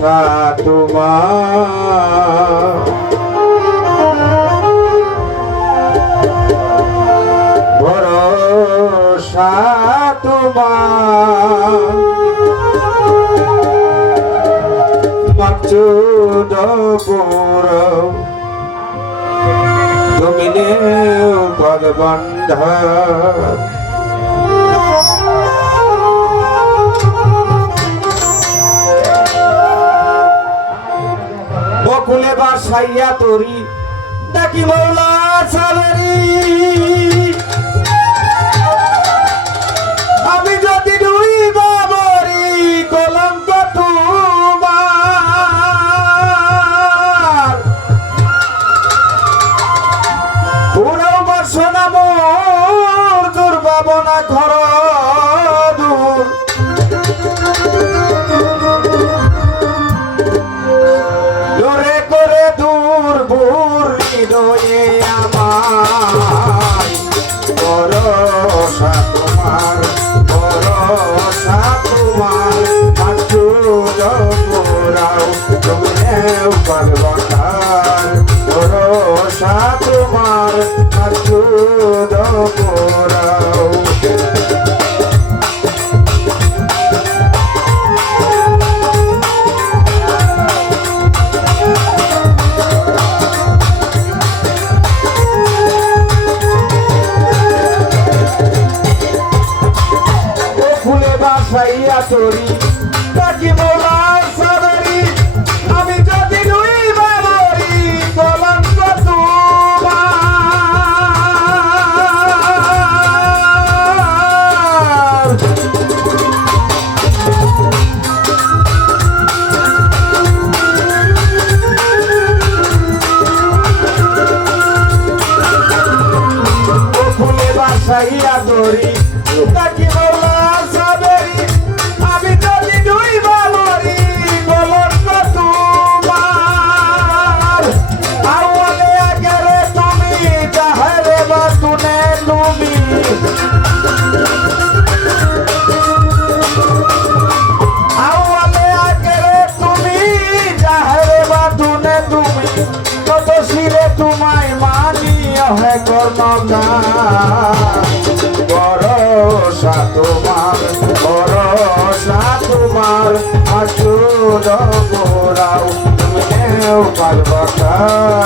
ভরসা তোমার, ভরসা তোমার, মাকসুদ পুরো তুমি নেও পদবন্ধন। বকুলে বাসাইয়া তরি ডাকি মৌলা সাবেরি, আমি যদি ডুইবা মরি কলঙ্ক তোমার, পুরাও বাসনা মোর দুর্ভাবনা ঘর দূর, দূরে করে দূর ভূর হৃদয়ে আমার, ভরসা তোমার, ভরসা তোমার, মাকসুদ পুরাও তুমি নেও পদবন্ধন, ভরসা তোমার, মাকসুদ পুরাও। বাসাইয়া তরি ডাকি মৌলা সাবেরি, আমি যদি ডুইবা মরি কলঙ্ক তোমার, ফুলে বাসাইয়া তরি ডাকি মৌলা সাবেরি, আমি যদি ডুইবা মরি কলঙ্ক তোমার, আওয়ালে আগেরে তুমি যাহারে বাতুনে তুমি, আওয়ালে আগেরে তুমি যাহারে বাতুনে তুমি, কত শিরে তোমায় মানি হে কর্মকার, ভরসা তোমার, ভরসা তোমার, মাকসুদ পুরাও তুমি নেও পদবন্ধন।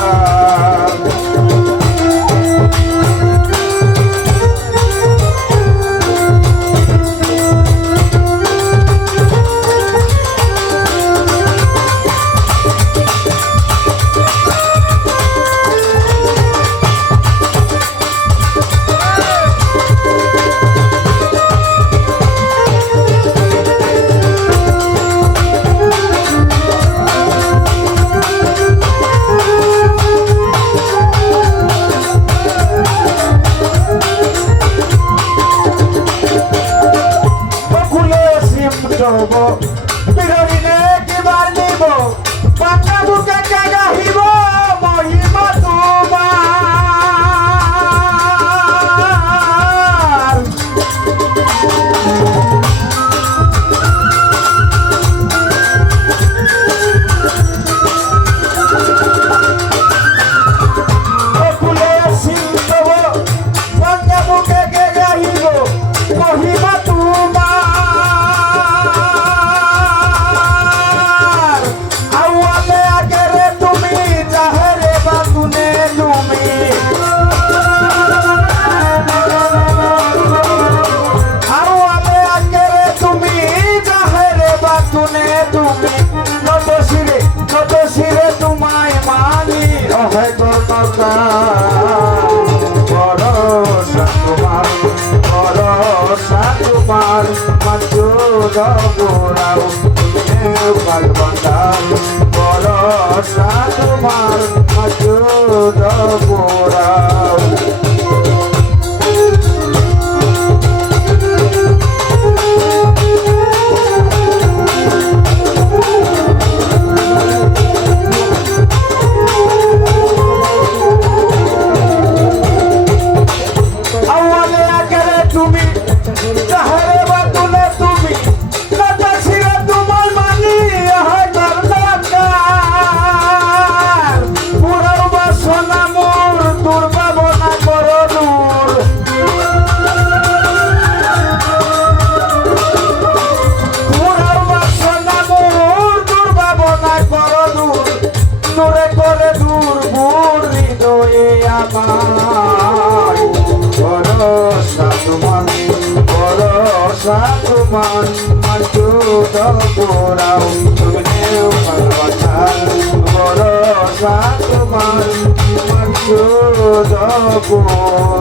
বিরোধীনে কিবার নিব পাকা বুকে গাহিব মহিমা তোমার, বকুলে সিংহ পাকা বুকে গাহিব মহিমা তোমার, আওয়ালে আগেরে তুমি যাহারে বাতুনে তুমি, আওয়ালে আগেরে তুমি যাহারে বাতুনে তুমি, কত শিরে তোমায় মানি হে কর্মকার, ভরসা তোমার, ভরসা তোমার, মাকসুদ পুরাও তুমি নেও পদবন্ধন, ভরসা তোমার, মাকসুদ পুরাও। আওয়ালে আগেরে তুমি যাহারে বাতুনে তুমি, কত শিরে তোমায় মানি হে কর্ম আমায় ভরসা তোমার ভরসা তোমার মাসুদ গোরাও তুমি দেও ভালোবাসা ভরসা তোমার মাসুদ গোরাও